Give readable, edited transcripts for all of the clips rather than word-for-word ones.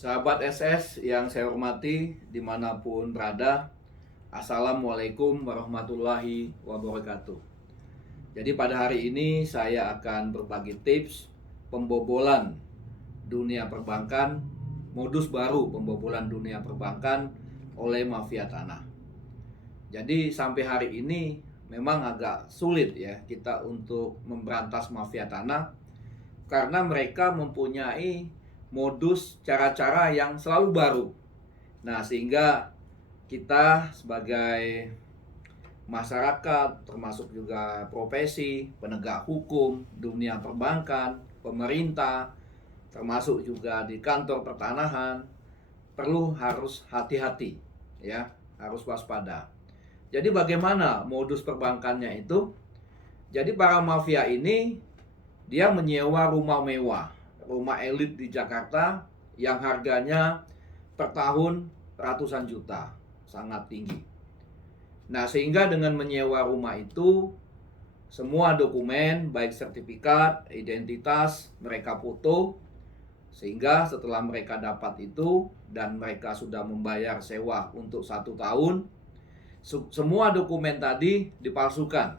Sahabat SS yang saya hormati dimanapun berada, Assalamualaikum warahmatullahi wabarakatuh. Jadi pada hari ini saya akan berbagi tips pembobolan dunia perbankan, modus baru pembobolan dunia perbankan oleh mafia tanah. Jadi sampai hari ini memang agak sulit ya kita untuk memberantas mafia tanah, karena mereka mempunyai modus cara-cara yang selalu baru. Nah, sehingga kita sebagai masyarakat, termasuk juga profesi, penegak hukum, dunia perbankan, pemerintah, termasuk juga di kantor pertanahan, perlu harus hati-hati ya, harus waspada. Jadi bagaimana modus perbankannya itu? Jadi para mafia ini dia menyewa rumah mewah, rumah elit di Jakarta yang harganya per tahun ratusan juta, sangat tinggi. Nah, sehingga dengan menyewa rumah itu, semua dokumen, baik sertifikat, identitas, mereka foto, sehingga setelah mereka dapat itu dan mereka sudah membayar sewa untuk 1 tahun, semua dokumen tadi dipalsukan,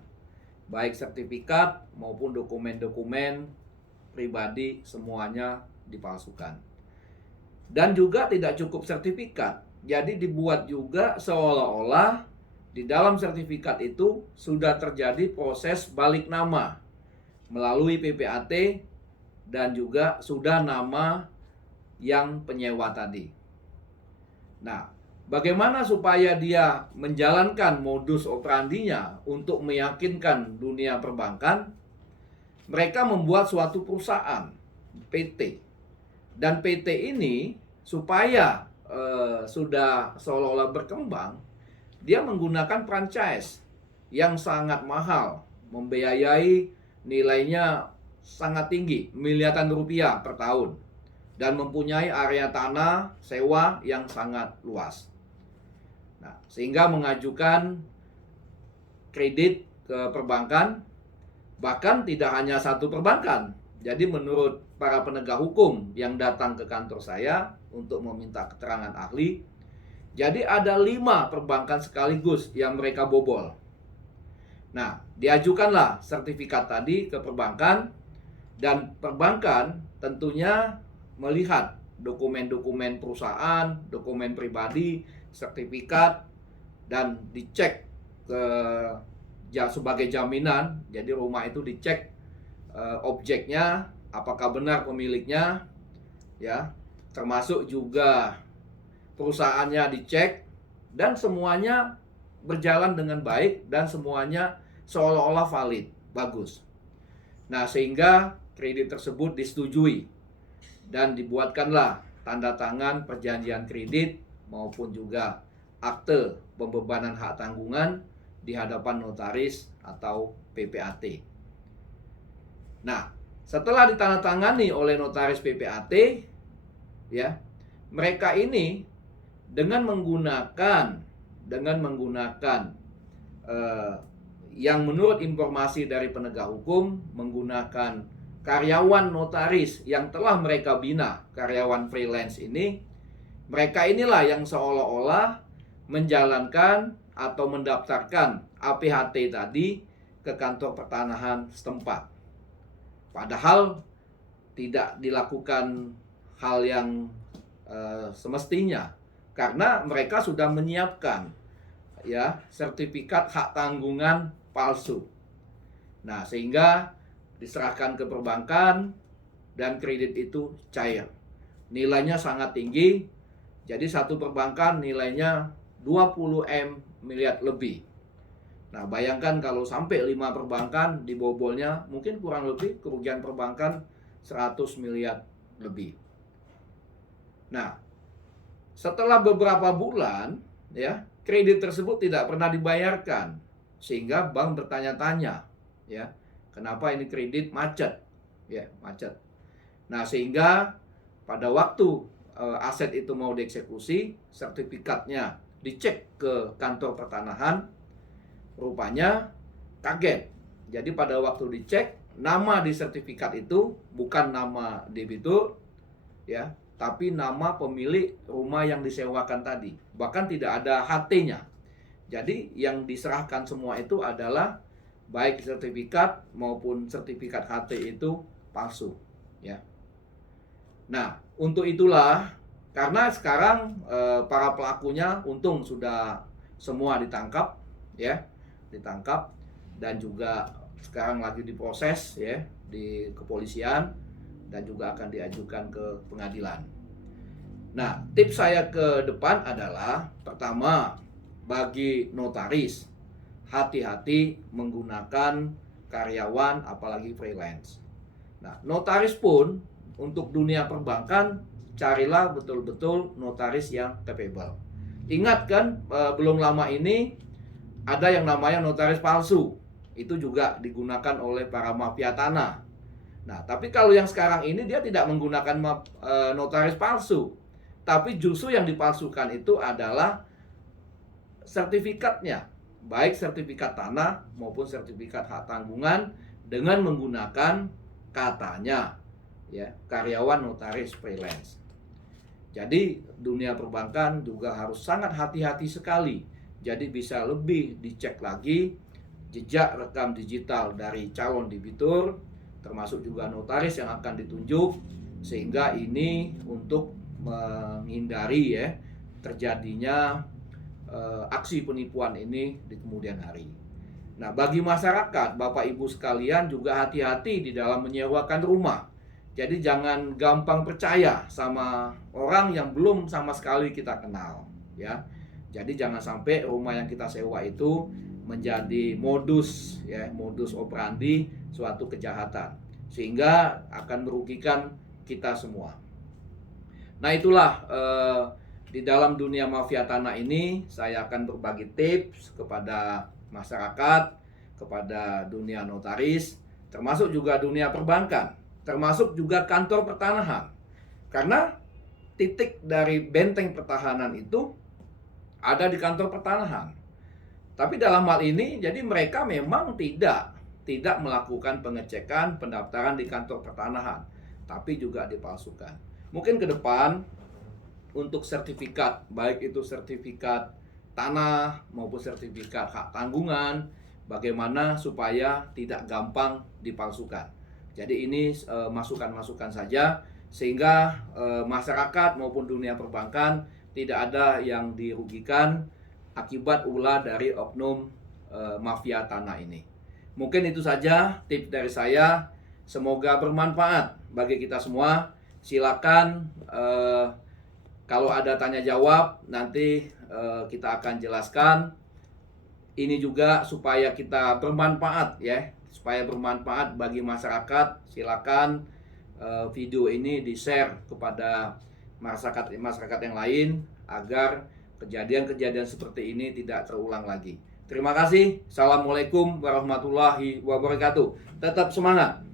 baik sertifikat maupun dokumen-dokumen pribadi, semuanya dipalsukan. Dan juga tidak cukup sertifikat, jadi dibuat juga seolah-olah di dalam sertifikat itu sudah terjadi proses balik nama melalui PPAT dan juga sudah nama yang penyewa tadi. Nah, bagaimana supaya dia menjalankan modus operandinya untuk meyakinkan dunia perbankan? Mereka membuat suatu perusahaan PT, dan PT ini supaya sudah seolah-olah berkembang, dia menggunakan franchise yang sangat mahal, membiayai nilainya sangat tinggi, miliaran rupiah per tahun, dan mempunyai area tanah sewa yang sangat luas. Nah, sehingga mengajukan kredit ke perbankan, bahkan tidak hanya satu perbankan. Jadi menurut para penegak hukum yang datang ke kantor saya untuk meminta keterangan ahli, jadi ada 5 perbankan sekaligus yang mereka bobol. Nah, diajukanlah sertifikat tadi ke perbankan, dan perbankan tentunya melihat dokumen-dokumen perusahaan, dokumen pribadi, sertifikat, dan dicek ke sebagai jaminan. Jadi rumah itu dicek objeknya, apakah benar pemiliknya, ya, termasuk juga perusahaannya dicek, dan semuanya berjalan dengan baik dan semuanya seolah-olah valid, bagus. Nah, sehingga kredit tersebut disetujui dan dibuatkanlah tanda tangan perjanjian kredit maupun juga akte pembebanan hak tanggungan di hadapan notaris atau PPAT. Nah, setelah ditandatangani oleh notaris PPAT, ya, mereka ini dengan menggunakan yang menurut informasi dari penegak hukum, menggunakan karyawan notaris yang telah mereka bina, karyawan freelance ini, mereka inilah yang seolah-olah menjalankan atau mendaftarkan APHT tadi ke kantor pertanahan setempat. Padahal tidak dilakukan hal yang semestinya, karena mereka sudah menyiapkan ya sertifikat hak tanggungan palsu. Nah, sehingga diserahkan ke perbankan dan kredit itu cair. Nilainya sangat tinggi. Jadi satu perbankan nilainya 20 miliar lebih. Nah, bayangkan kalau sampai 5 perbankan dibobolnya, mungkin kurang lebih kerugian perbankan 100 miliar lebih. Nah, setelah beberapa bulan, ya, kredit tersebut tidak pernah dibayarkan, sehingga bank bertanya-tanya, ya, kenapa ini kredit macet, ya, macet. Nah, sehingga pada waktu aset itu mau dieksekusi, sertifikatnya dicek ke kantor pertanahan, rupanya kaget. Jadi pada waktu dicek, nama di sertifikat itu bukan nama debitur, ya, tapi nama pemilik rumah yang disewakan tadi. Bahkan tidak ada HT-nya. Jadi yang diserahkan semua itu adalah baik sertifikat maupun sertifikat HT itu palsu, ya. Nah, untuk itulah karena sekarang para pelakunya untung sudah semua ditangkap, ya, ditangkap dan juga sekarang lagi diproses, ya, di kepolisian dan juga akan diajukan ke pengadilan. Nah, tips saya ke depan adalah pertama, bagi notaris, hati-hati menggunakan karyawan apalagi freelance. Nah, notaris pun untuk dunia perbankan carilah betul-betul notaris yang capable. Ingat kan belum lama ini ada yang namanya notaris palsu. Itu juga digunakan oleh para mafia tanah. Nah, tapi kalau yang sekarang ini dia tidak menggunakan notaris palsu. Tapi justru yang dipalsukan itu adalah sertifikatnya, baik sertifikat tanah maupun sertifikat hak tanggungan dengan menggunakan katanya, ya, karyawan notaris freelance. Jadi dunia perbankan juga harus sangat hati-hati sekali. Jadi bisa lebih dicek lagi jejak rekam digital dari calon debitur, termasuk juga notaris yang akan ditunjuk, sehingga ini untuk menghindari, ya, terjadinya aksi penipuan ini di kemudian hari. Nah, bagi masyarakat, Bapak Ibu sekalian juga hati-hati di dalam menyewakan rumah. Jadi jangan gampang percaya sama orang yang belum sama sekali kita kenal, ya. Jadi jangan sampai rumah yang kita sewa itu menjadi modus, ya, modus operandi suatu kejahatan, sehingga akan merugikan kita semua. Nah, itulah di dalam dunia mafia tanah ini saya akan berbagi tips kepada masyarakat, kepada dunia notaris, termasuk juga dunia perbankan, termasuk juga kantor pertanahan. Karena titik dari benteng pertahanan itu ada di kantor pertanahan. Tapi dalam hal ini jadi mereka memang tidak melakukan pengecekan pendaftaran di kantor pertanahan, tapi juga dipalsukan. Mungkin ke depan untuk sertifikat, baik itu sertifikat tanah maupun sertifikat hak tanggungan, bagaimana supaya tidak gampang dipalsukan. Jadi ini masukan-masukan saja, sehingga masyarakat maupun dunia perbankan tidak ada yang dirugikan akibat ulah dari oknum mafia tanah ini. Mungkin itu saja tips dari saya, semoga bermanfaat bagi kita semua. Silakan kalau ada tanya jawab nanti kita akan jelaskan. Ini juga supaya kita bermanfaat, ya, supaya bermanfaat bagi masyarakat. Silakan video ini di-share kepada masyarakat yang lain agar kejadian-kejadian seperti ini tidak terulang lagi. Terima kasih. Assalamualaikum warahmatullahi wabarakatuh. Tetap semangat.